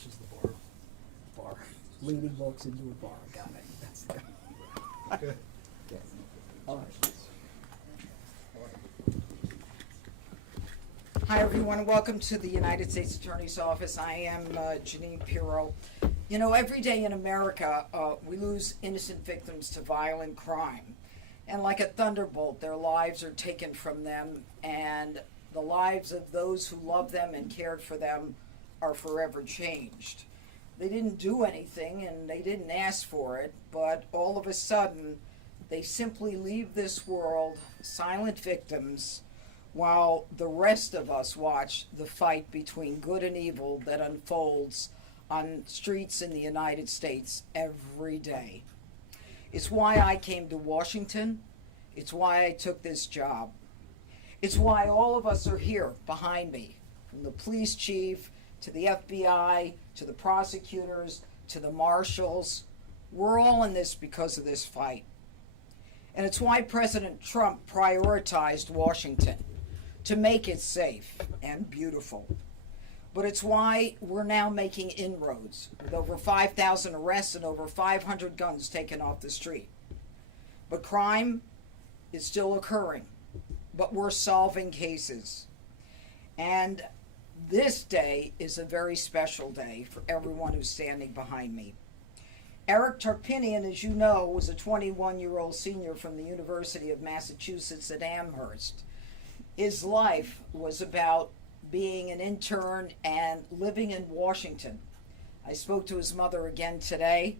which is the bar. Bar. Lady walks into a bar. Got it. That's the guy. Good. Okay. All right. Hi, everyone. Welcome to the United States Attorney's Office. I am Attorney Pirro. You know, every day in America, we lose innocent victims to violent crime. And like a thunderbolt, their lives are taken from them, and the lives of those who loved them and cared for them are forever changed. They didn't do anything, and they didn't ask for it, but all of a sudden, they simply leave this world silent victims, while the rest of us watch the fight between good and evil that unfolds on streets in the United States every day. It's why I came to Washington. It's why I took this job. It's why all of us are here behind me, from the police chief to the FBI to the prosecutors to the marshals. We're all in this because of this fight. And it's why President Trump prioritized Washington, to make it safe and beautiful. But it's why we're now making inroads with over 5,000 arrests and over 500 guns taken off the street. But crime is still occurring, but we're solving cases. And this day is a very special day for everyone who's standing behind me. Eric Tarpinian, as you know, was a 21-year-old senior from the University of Massachusetts at Amherst. His life was about being an intern and living in Washington. I spoke to his mother again today.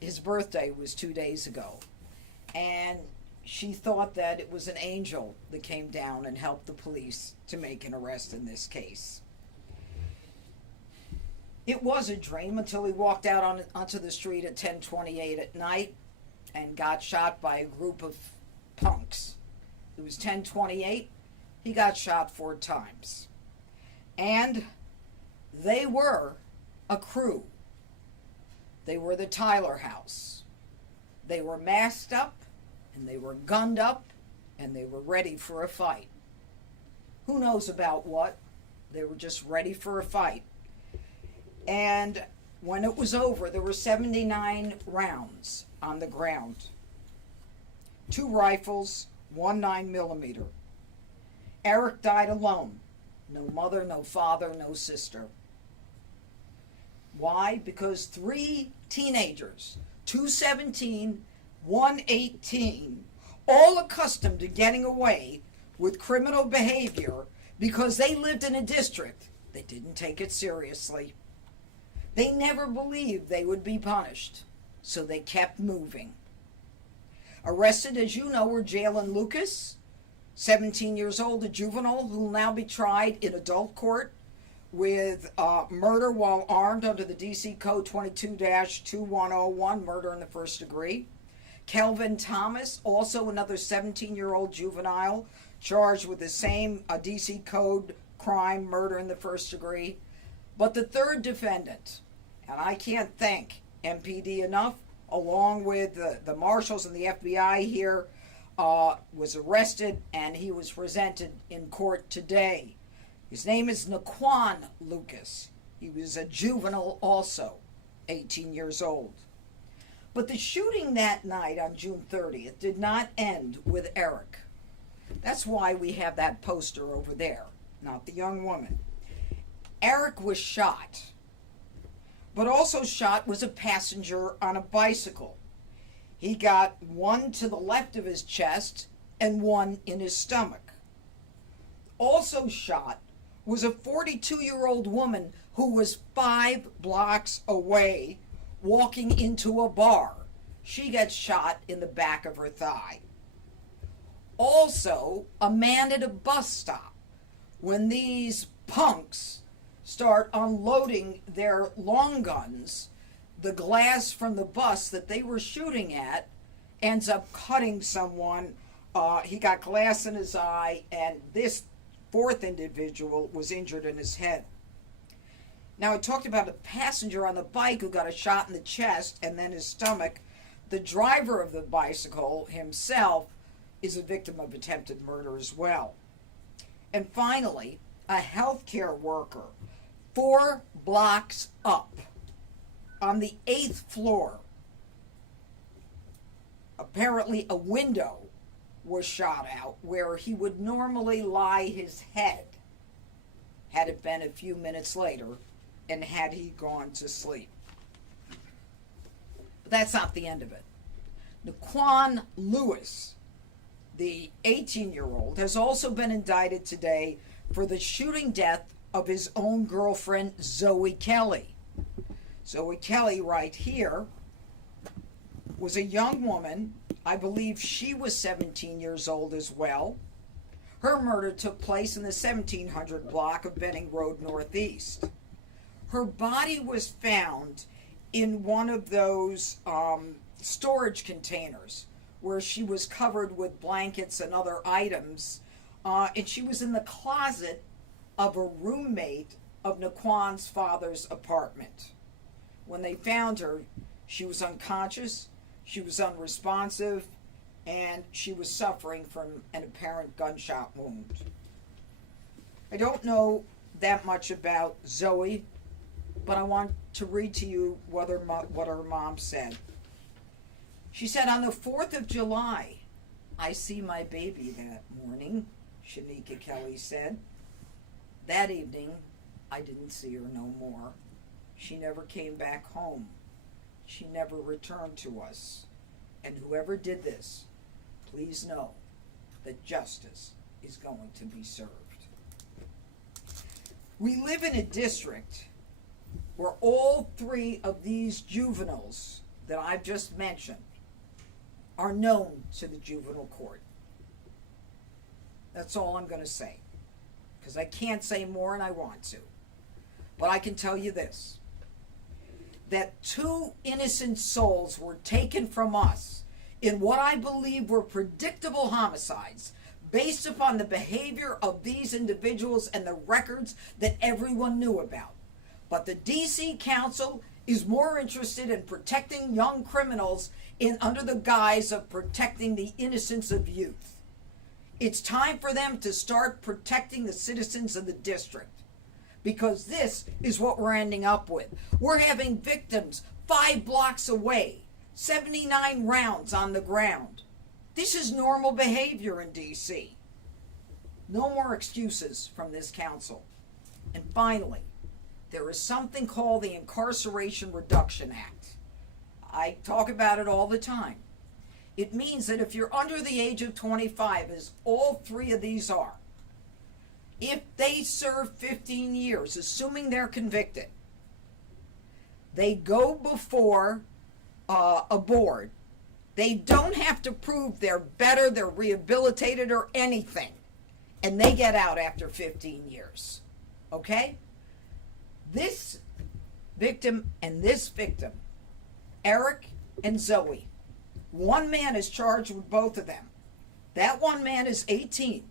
His birthday was 2 days ago. And she thought that it was an angel that came down and helped the police to make an arrest in this case. It was a dream until he walked out onto the street at 10:28 at night and got shot by a group of punks. It was 10:28. He got shot 4 times. And they were a crew. They were the Tyler House. They were masked up, and they were gunned up, and they were ready for a fight. Who knows about what? They were just ready for a fight. And when it was over, there were 79 rounds on the ground. 2 rifles, 1 9mm. Eric died alone. No mother, no father, no sister. Why? Because 3 teenagers, 2 17, 1 18, all accustomed to getting away with criminal behavior because they lived in a district that didn't take it seriously. They never believed they would be punished, so they kept moving. Arrested, as you know, were Jalen Lucas, 17 years old, a juvenile who will now be tried in adult court with murder while armed under the D.C. Code 22-2101, murder in the first degree. Kelvin Thomas, also another 17-year-old juvenile, charged with the same D.C. Code crime, murder in the first degree. But the third defendant, and I can't thank MPD enough, along with the marshals and the FBI here, was arrested, and he was presented in court today. His name is Naquan Lucas. He was a juvenile also, 18 years old. But the shooting that night on June 30th did not end with Eric. That's why we have that poster over there, not the young woman. Eric was shot, but also shot was a passenger on a bicycle. He got 1 to the left of his chest and 1 in his stomach. Also shot was a 42-year-old woman who was 5 blocks away walking into a bar. She got shot in the back of her thigh. Also, a man at a bus stop, when these punks start unloading their long guns, the glass from the bus that they were shooting at ends up cutting someone. He got glass in his eye, and this 4th individual was injured in his head. Now, I talked about a passenger on the bike who got a shot in the chest and then his stomach. The driver of the bicycle himself is a victim of attempted murder as well. And finally, a healthcare worker 4 blocks up, on the 8th floor, apparently a window was shot out where he would normally lie his head had it been a few minutes later and had he gone to sleep. But that's not the end of it. Naquan Lewis, the 18-year-old, has also been indicted today for the shooting death of his own girlfriend, Zoey Kelley. Zoey Kelley, right here, was a young woman. I believe she was 17 years old as well. Her murder took place in the 1700 block of Benning Road Northeast. Her body was found in one of those storage containers where she was covered with blankets and other items, and she was in the closet of a roommate of Naquan's father's apartment. When they found her, she was unconscious, she was unresponsive, and she was suffering from an apparent gunshot wound. I don't know that much about Zoe, but I want to read to you what her mom said. She said, "On the 4th of July, I see my baby that morning," Shanika Kelley said. "That evening, I didn't see her no more. She never came back home. She never returned to us. And whoever did this, please know that justice is going to be served." We live in a district where all 3 of these juveniles that I've just mentioned are known to the juvenile court. That's all I'm going to say, because I can't say more and I want to. But I can tell you this, that 2 innocent souls were taken from us in what I believe were predictable homicides based upon the behavior of these individuals and the records that everyone knew about. But the D.C. Council is more interested in protecting young criminals under the guise of protecting the innocence of youth. It's time for them to start protecting the citizens of the district, because this is what we're ending up with. We're having victims 5 blocks away, 79 rounds on the ground. This is normal behavior in D.C. No more excuses from this council. And finally, there is something called the Incarceration Reduction Act. I talk about it all the time. It means that if you're under the age of 25, as all 3 of these are, if they serve 15 years, assuming they're convicted, they go before a board. They don't have to prove they're better, they're rehabilitated, or anything. And they get out after 15 years. Okay? This victim and this victim, Eric and Zoey, one man is charged with both of them. That one man is 18,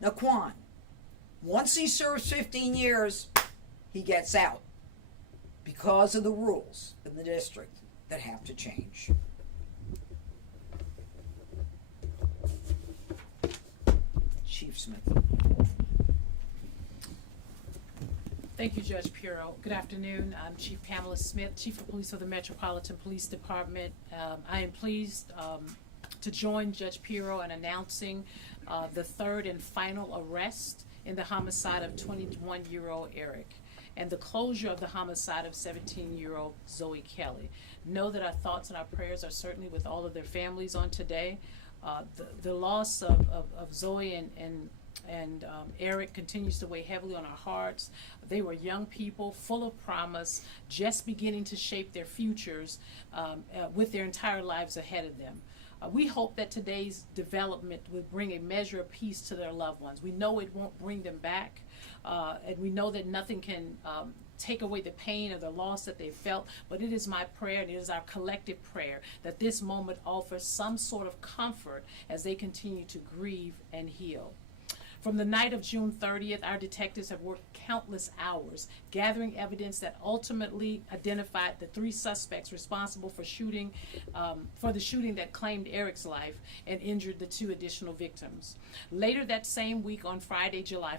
Naquan. Once he serves 15 years, he gets out because of the rules in the district that have to change. Chief Smith. Thank you, Judge Pirro. Good afternoon. I'm Chief Pamela Smith, Chief of Police of the Metropolitan Police Department. I am pleased to join Judge Pirro in announcing the 3rd and final arrest in the homicide of 21-year-old Eric and the closure of the homicide of 17-year-old Zoey Kelley. Know that our thoughts and our prayers are certainly with all of their families on today. The loss of Zoey and Eric continues to weigh heavily on our hearts. They were young people full of promise, just beginning to shape their futures with their entire lives ahead of them. We hope that today's development will bring a measure of peace to their loved ones. We know it won't bring them back, and we know that nothing can take away the pain or the loss that they felt, but it is my prayer and it is our collective prayer that this moment offers some sort of comfort as they continue to grieve and heal. From the night of June 30th, our detectives have worked countless hours gathering evidence that ultimately identified the 3 suspects responsible for the shooting that claimed Eric's life and injured the 2 additional victims. Later that same week, on Friday, July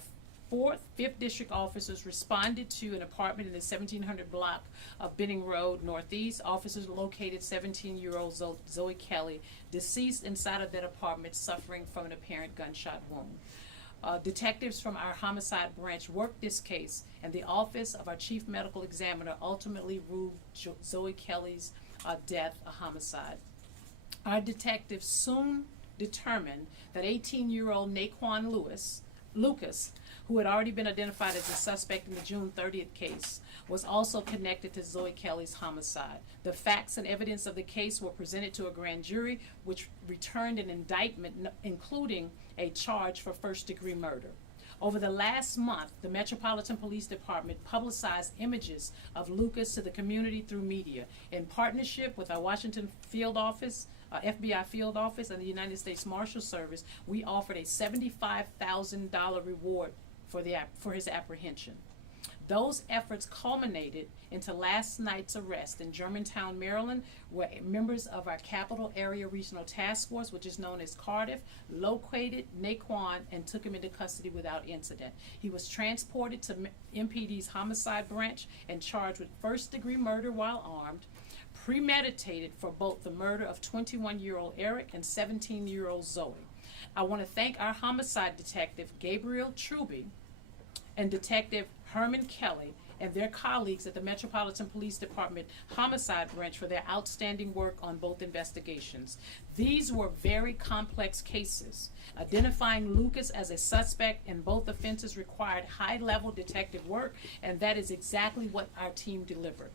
4th, 5th District officers responded to an apartment in the 1700 block of Benning Road Northeast. Officers located 17-year-old Zoey Kelley, deceased inside of that apartment, suffering from an apparent gunshot wound. Detectives from our homicide branch worked this case, and the office of our chief medical examiner ultimately ruled Zoey Kelley's death a homicide. Our detectives soon determined that 18-year-old Naquan Lucas, who had already been identified as a suspect in the June 30th case, was also connected to Zoey Kelley's homicide. The facts and evidence of the case were presented to a grand jury, which returned an indictment including a charge for first-degree murder. Over the last month, the Metropolitan Police Department publicized images of Lucas to the community through media. In partnership with our Washington field office, FBI field office, and the United States Marshal Service, we offered a $75,000 reward for his apprehension. Those efforts culminated into last night's arrest in Germantown, Maryland, where members of our Capital Area Regional Task Force, which is known as Cardiff, located Naquan and took him into custody without incident. He was transported to MPD's homicide branch and charged with first-degree murder while armed, premeditated for both the murder of 21-year-old Eric and 17-year-old Zoey. I want to thank our homicide detective, Gabriel Truby, and Detective Herman Kelly and their colleagues at the Metropolitan Police Department Homicide Branch for their outstanding work on both investigations. These were very complex cases. Identifying Lucas as a suspect in both offenses required high-level detective work, and that is exactly what our team delivered.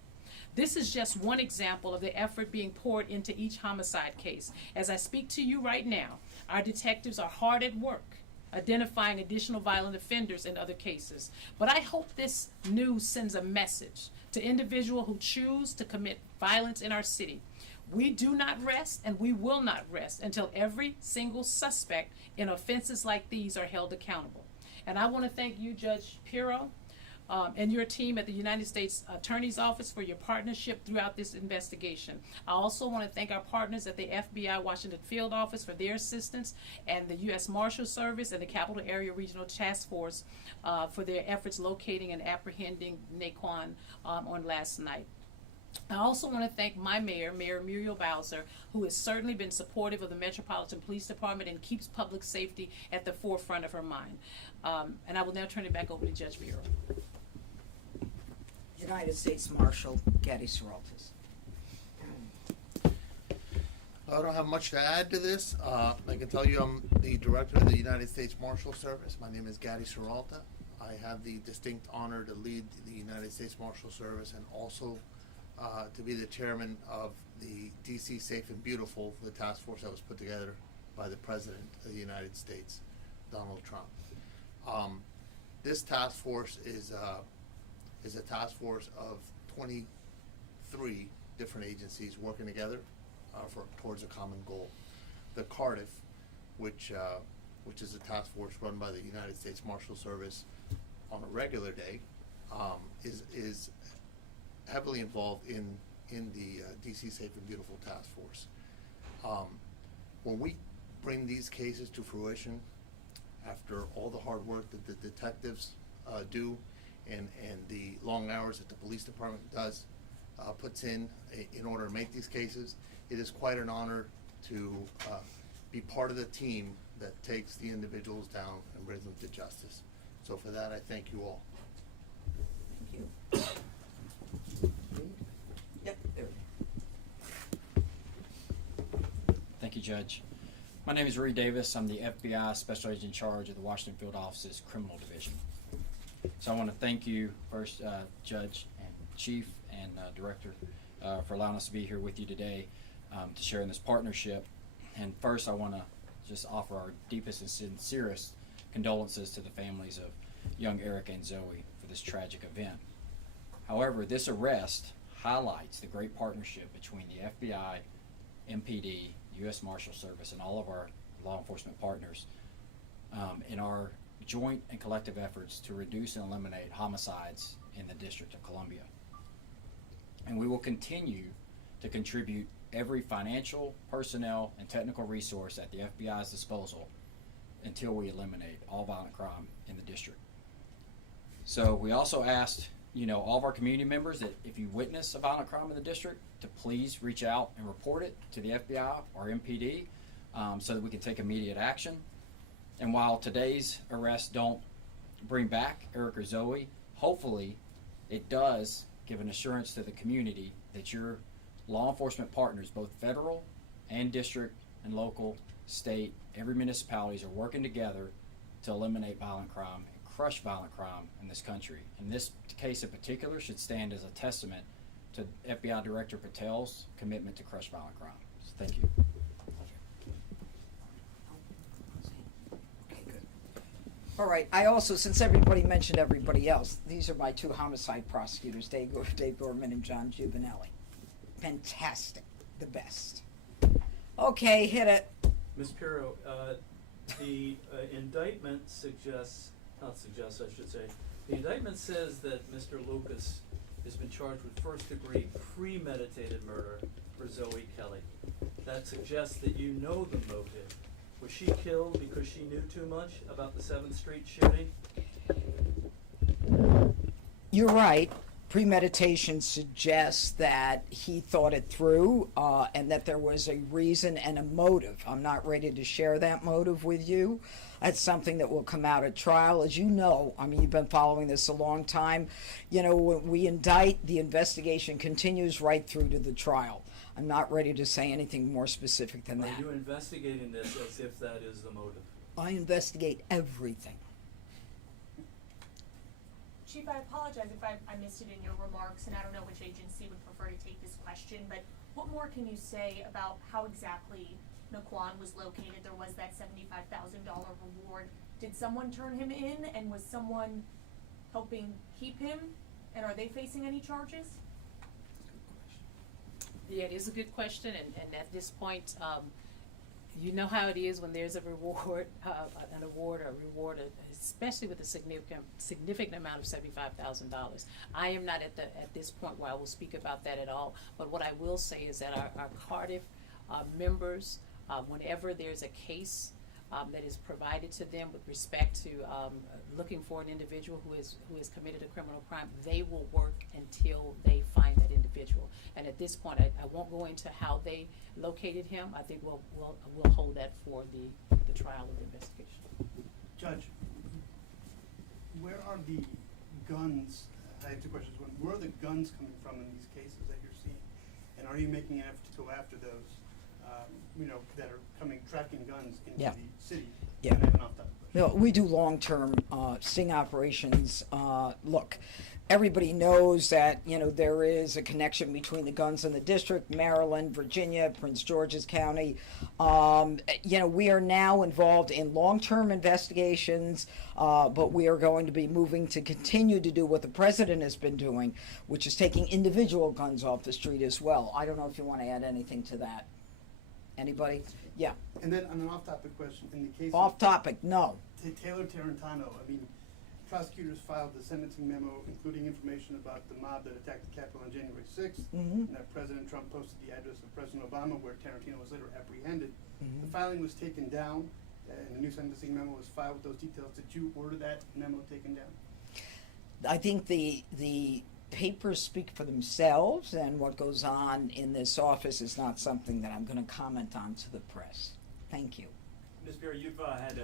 This is just one example of the effort being poured into each homicide case. As I speak to you right now, our detectives are hard at work identifying additional violent offenders in other cases. But I hope this news sends a message to individuals who choose to commit violence in our city. We do not rest, and we will not rest until every single suspect in offenses like these are held accountable. And I want to thank you, Judge Pirro, and your team at the United States Attorney's Office for your partnership throughout this investigation. I also want to thank our partners at the FBI Washington Field Office for their assistance, and the U.S. Marshal Service and the Capital Area Regional Task Force for their efforts locating and apprehending Naquan on last night. I also want to thank my mayor, Mayor Muriel Bowser, who has certainly been supportive of the Metropolitan Police Department and keeps public safety at the forefront of her mind. And I will now turn it back over to Judge Pirro. United States Marshal Gaddy Seraltis. I don't have much to add to this. I can tell you I'm the director of the United States Marshal Service. My name is Gaddy Seralta. I have the distinct honor to lead the United States Marshal Service and also to be the chairman of the DC Safe and Beautiful, the task force that was put together by the President of the United States, Donald Trump. This task force is a task force of 23 different agencies working together towards a common goal. The Cardiff, which is a task force run by the United States Marshal Service on a regular day, is heavily involved in the DC Safe and Beautiful task force. When we bring these cases to fruition, after all the hard work that the detectives do and the long hours that the police department puts in order to make these cases, it is quite an honor to be part of the team that takes the individuals down and brings them to justice. So for that, I thank you all. Thank you. Yep, there. Thank you, Judge. My name is Reed Davis. I'm the FBI Special Agent in charge of the Washington Field Office's Criminal Division. So I want to thank you first, Judge and Chief and Director, for allowing us to be here with you today to share in this partnership. And first, I want to just offer our deepest and sincerest condolences to the families of young Eric and Zoey for this tragic event. However, this arrest highlights the great partnership between the FBI, MPD, U.S. Marshal Service, and all of our law enforcement partners in our joint and collective efforts to reduce and eliminate homicides in the District of Columbia. And we will continue to contribute every financial, personnel, and technical resource at the FBI's disposal until we eliminate all violent crime in the district. So we also asked, all of our community members that if you witness a violent crime in the district, to please reach out and report it to the FBI or MPD so that we can take immediate action. And while today's arrests don't bring back Eric or Zoey, hopefully it does give an assurance to the community that your law enforcement partners, both federal and district and local, state, every municipalities are working together to eliminate violent crime and crush violent crime in this country. And this case in particular should stand as a testament to FBI Director Patel's commitment to crush violent crime. So thank you. Okay, good. All right, I also, since everybody mentioned everybody else, these are my 2 homicide prosecutors, Dave Gorman and John Giovanelli. Fantastic, the best. Okay, hit it. Ms. Pirro, the indictment the indictment says that Mr. Lucas has been charged with first-degree premeditated murder for Zoey Kelley. That suggests that you know the motive. Was she killed because she knew too much about the 7th Street shooting? You're right. Premeditation suggests that he thought it through and that there was a reason and a motive. I'm not ready to share that motive with you. That's something that will come out at trial. As you know, I mean, you've been following this a long time. When we indict, the investigation continues right through to the trial. I'm not ready to say anything more specific than that. Are you investigating this as if that is the motive? I investigate everything. Chief, I apologize if I missed it in your remarks, and I don't know which agency would prefer to take this question, but what more can you say about how exactly Naquan was located? There was that $75,000 reward. Did someone turn him in, and was someone helping keep him? And are they facing any charges? Yeah, it is a good question, and at this point, you know how it is when there's a reward, an award or a reward, especially with a significant amount of $75,000. I am not at this point where I will speak about that at all. But what I will say is that our Cardiff members, whenever there's a case that is provided to them with respect to looking for an individual who has committed a criminal crime, they will work until they find that individual. And at this point, I won't go into how they located him. I think we'll hold that for the trial of the investigation. Judge, where are the guns? I have 2 questions. One, where are the guns coming from in these cases that you're seeing? And are you making an effort to go after those, that are tracking guns into Yeah. the city? Yeah. And I have an off-topic question. No, we do long-term sting operations. Look, everybody knows that there is a connection between the guns in the district, Maryland, Virginia, Prince George's County. We are now involved in long-term investigations, but we are going to be moving to continue to do what the president has been doing, which is taking individual guns off the street as well. I don't know if you want to add anything to that. Anybody? Yeah. And then on an off-topic question, in the case Off topic? No. Taylor Tarantino, prosecutors filed the sentencing memo including information about the mob that attacked the Capitol on January 6th, Mhm. and that President Trump posted the address of President Obama where Tarantino was later apprehended. Mhm. The filing was taken down, and a new sentencing memo was filed with those details. Did you order that memo taken down? I think the papers speak for themselves, and what goes on in this office is not something that I'm going to comment on to the press. Thank you. Ms. Pirro, you've had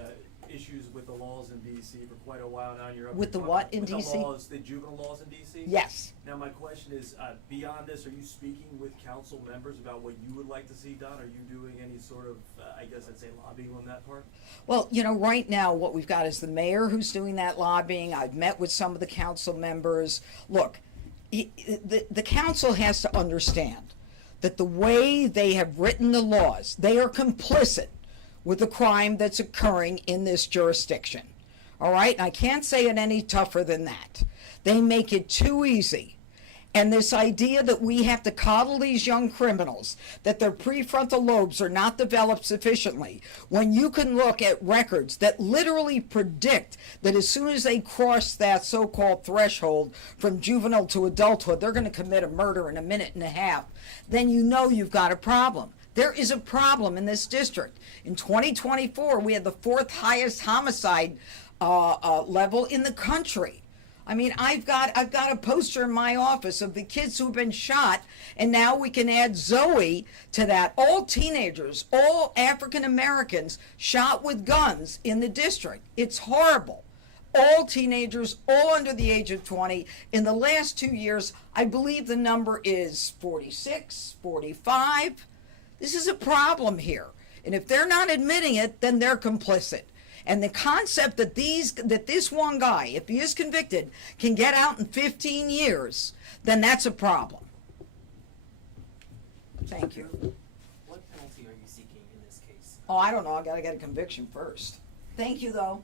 issues with the laws in D.C. for quite a while now. You're up With to the what in with DC? The laws, the juvenile laws in D.C.? Yes. Now, my question is, beyond this, are you speaking with council members about what you would like to see done? Are you doing any sort of, I guess I'd say, lobbying on that part? Well, right now what we've got is the mayor who's doing that lobbying. I've met with some of the council members. Look, the council has to understand that the way they have written the laws, they are complicit with the crime that's occurring in this jurisdiction. All right? And I can't say it any tougher than that. They make it too easy. And this idea that we have to coddle these young criminals, that their prefrontal lobes are not developed sufficiently, when you can look at records that literally predict that as soon as they cross that so-called threshold from juvenile to adulthood, they're going to commit a murder in a minute and a half, then you know you've got a problem. There is a problem in this district. In 2024, we had the 4th highest homicide level in the country. I mean, I've got a poster in my office of the kids who've been shot, and now we can add Zoey to that. All teenagers, all African Americans shot with guns in the district. It's horrible. All teenagers, all under the age of 20. In the last 2 years, I believe the number is 46, 45. This is a problem here. And if they're not admitting it, then they're complicit. And the concept that this one guy, if he is convicted, can get out in 15 years, then that's a problem. Thank you. What penalty are you seeking in this case? Oh, I don't know. I got to get a conviction first. Thank you, though.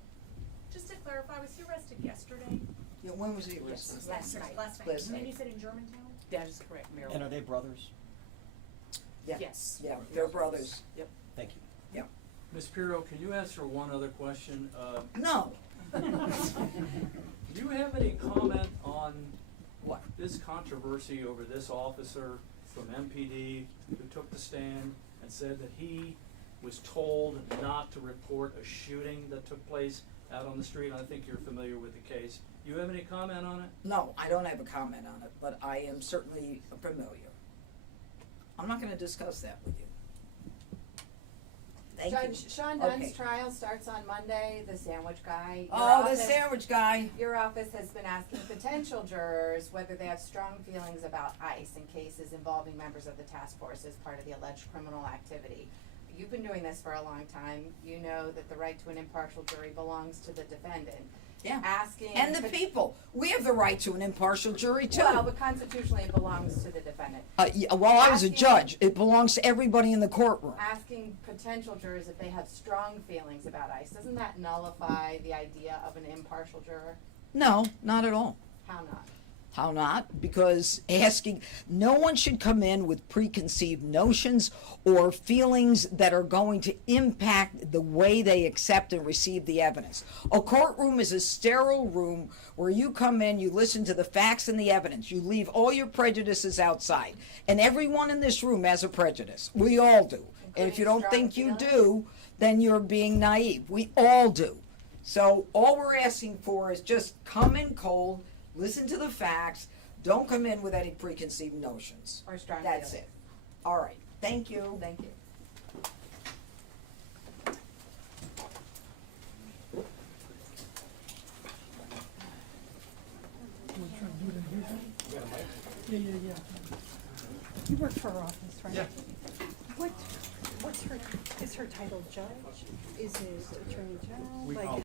Just to clarify, was he arrested yesterday? Yeah, when was he arrested? Last night. Last night. Last And then night. you said in Germantown? That is correct, Marilyn. And are they brothers? Yeah. Yes. Yeah, they're brothers. Thank you. Ms. Pirro, can you ask her one other question? No. Do you have any comment on What? this controversy over this officer from MPD who took the stand and said that he was told not to report a shooting that took place out on the street? I think you're familiar with the case. Do you have any comment on it? No, I don't have a comment on it, but I am certainly familiar. I'm not going to discuss that with you. Thank you. Judge Sean Dunn's Okay. trial starts on Monday, the sandwich guy. Oh, the sandwich guy. Your office has been asking potential jurors whether they have strong feelings about ICE in cases involving members of the task force as part of the alleged criminal activity. You've been doing this for a long time. You know that the right to an impartial jury belongs to the defendant. Yeah. Asking. And the people. We have the right to an impartial jury, too. Well, but constitutionally it belongs to the defendant. Well, I was a asking- judge. It belongs to everybody in the courtroom. Asking potential jurors if they have strong feelings about ICE, doesn't that nullify the idea of an impartial juror? No, not at all. How not? How not? Because no one should come in with preconceived notions or feelings that are going to impact the way they accept and receive the evidence. A courtroom is a sterile room where you come in, you listen to the facts and the evidence, you leave all your prejudices outside. And everyone in this room has a prejudice. We all do. And if you don't think you do, then you're being naive. We all do. So all we're asking for is just come in cold, listen to the facts, don't come in with any preconceived notions. Or strong That's feelings. it. All right, thank you. Thank you. You work for her office, right? Yeah. What's her, is her title judge? Is it attorney general? We Like, call